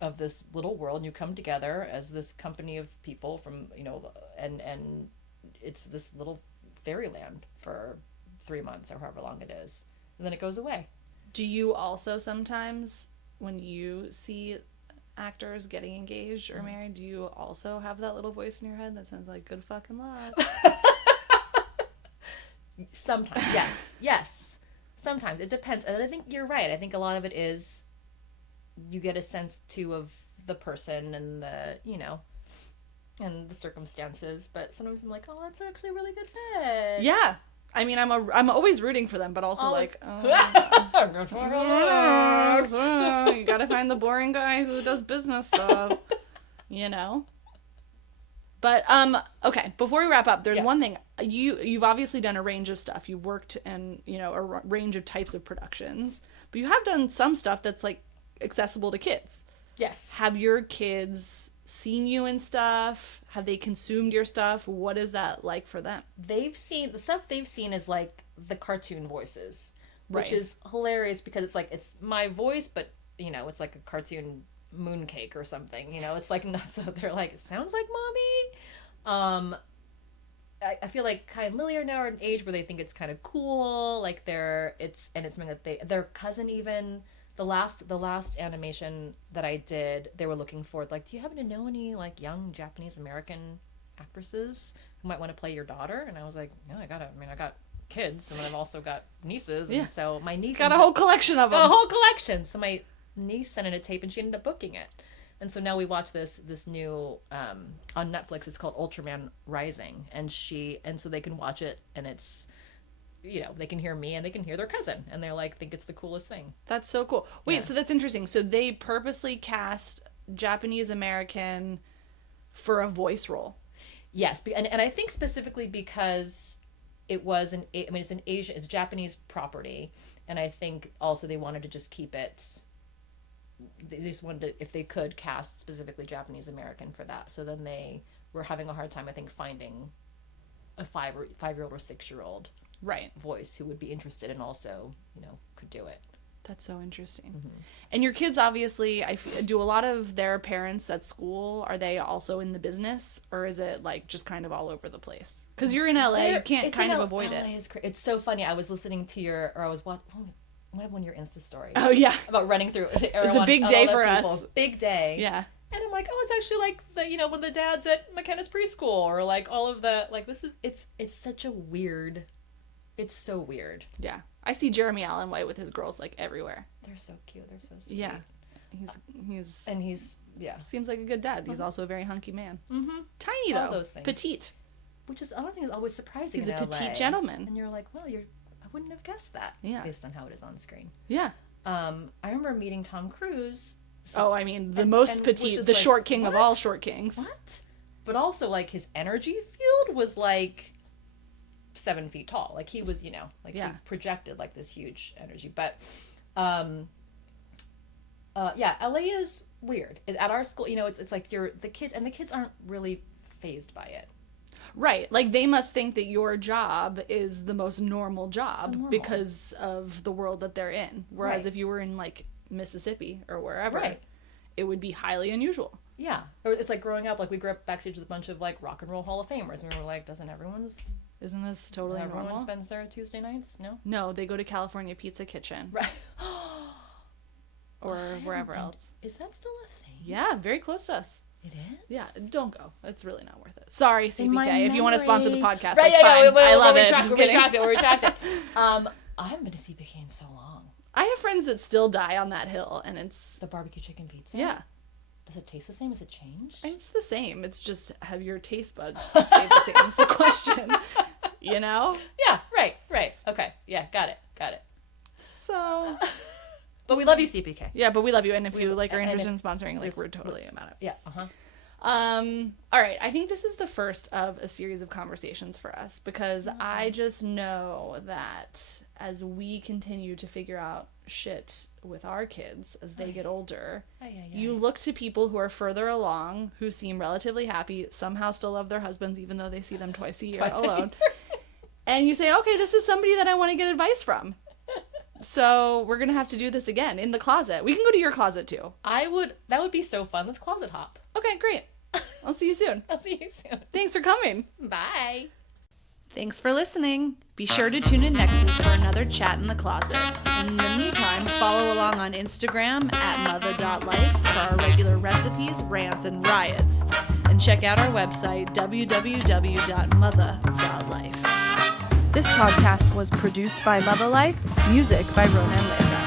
of this little world, and you come together as this company of people from, you know, and it's this little fairyland for 3 months or however long it is, and then it goes away. Do you also sometimes, when you see actors getting engaged or married, do you also have that little voice in your head that sounds like good fucking luck? Sometimes, yes. Sometimes it depends, and I think you're right. I think a lot of it is you get a sense too of the person and the, you know, and the circumstances. But sometimes I'm like, oh, that's actually a really good fit. Yeah. I mean, I'm always rooting for them, but also like, oh. you gotta find the boring guy who does business stuff, you know? But, okay, before we wrap up, there's Yes. one thing. You've obviously done a range of stuff. You've worked in, you know, a range of types of productions, but you have done some stuff that's, like, accessible to kids. Yes. Have your kids seen you and stuff? Have they consumed your stuff? What is that like for them? The stuff they've seen is like the cartoon voices, which Right. is hilarious because it's like, it's my voice, but, you know, it's like a cartoon mooncake or something, you know, it's like, so they're like, it sounds like mommy. I feel like Kai and Lily are now at an age where they think it's kind of cool, like it's something that their cousin, even the last animation that I did, they were looking for, like, do you happen to know any like young Japanese American actresses who might want to play your daughter? And I was like, no, I got kids, and then I've also got nieces, and Yeah. so my niece Got a whole collection of them. a whole collection. So my niece sent in a tape, and she ended up booking it. And so now we watch this new on Netflix. It's called Ultraman Rising, and so they can watch it, and it's, you know, they can hear me and they can hear their cousin, and they're like, think it's the coolest thing. That's so cool. Wait, Yeah. so that's interesting. So they purposely cast Japanese American for a voice role. Yes, and I think specifically because it's an Asian, it's Japanese property, and I think also they wanted to just keep it. They just wanted to, if they could, cast specifically Japanese American for that. So then they were having a hard time, I think, finding a 5-year-old or 6-year-old Right. voice who would be interested and also, you know, could do it. That's so interesting. Mm-hmm. And your kids, obviously, do a lot of their parents at school, are they also in the business? Or is it, like, just kind of all over the place? Because you're in LA, you can't kind of avoid it. It's so funny. I was listening to I was watching one of your Insta stories. Oh, yeah. About running through. It's a big day for us. Big day. Yeah. And I'm like, oh, it's actually like the, you know, one of the dads at McKenna's preschool, or like all of the, like, it's such a weird, it's so weird. Yeah. I see Jeremy Allen White with his girls, like, everywhere. They're so cute. They're so sweet. Yeah. He's yeah. seems like a good dad. He's also a very hunky man. Mm-hmm. Tiny, though. All those things. Petite. Which is, I don't think, is always surprising. He's in a LA. petite gentleman. And you're like, well, I wouldn't have guessed that. Yeah. Based on how it is on screen. Yeah. I remember meeting Tom Cruise. I mean, the most petite, the like, short king of what? all short kings. What? But also, like, his energy field was like 7 feet tall. Like, he was, you know, like, Yeah. he projected like this huge energy. But yeah, LA is weird. At our school, you know, it's like the kids aren't really fazed by it. Right. Like, they must think that your job is the most normal job normal. because of the world that they're in. Whereas Right. if you were in, like, Mississippi or wherever, Right. it would be highly unusual. Yeah. Or it's like growing up, like, we grew up backstage with a bunch of, like, rock and roll Hall of Famers. And we were like, Isn't this totally everyone normal? spends their Tuesday nights? No? No, they go to California Pizza Kitchen. Right. Or wherever else. Is that still a thing? Yeah, very close to us. It is? Yeah, don't go. It's really not worth it. Sorry, In my CBK. If you want to sponsor the memory- podcast, Right, that's fine. I love it. Just kidding. We'll retract it. I haven't been to CBK in so long. I have friends that still die on that hill, and it's The barbecue chicken pizza? yeah, Does it taste the same? Has it changed? it's the same. It's just have your taste buds stay the same is the question. You know? Yeah, right. Okay. Yeah, got it. So, But we love you, CPK. yeah, but we love you. And if you like are and interested in sponsoring, like we're totally about it. Yeah. Uh-huh. All right. I think this is the first of a series of conversations for us because I just know that as we continue to figure out shit with our kids as they get older, you look to people who are further along, who seem relatively happy, somehow still love their husbands even though they see them twice a year alone. And you say, okay, this is somebody that I want to get advice from. So we're going to have to do this again in the closet. We can go to your closet too. That would be so fun. Let's closet hop. Okay, great. I'll see you soon. I'll see you soon. Thanks for coming. Bye. Thanks for listening. Be sure to tune in next week for another chat in the closet. In the meantime, follow along on Instagram at mother.life for our regular recipes, rants, and riots. And check out our website, www.mother.life. This podcast was produced by Mother Life, music by Ronan Landa.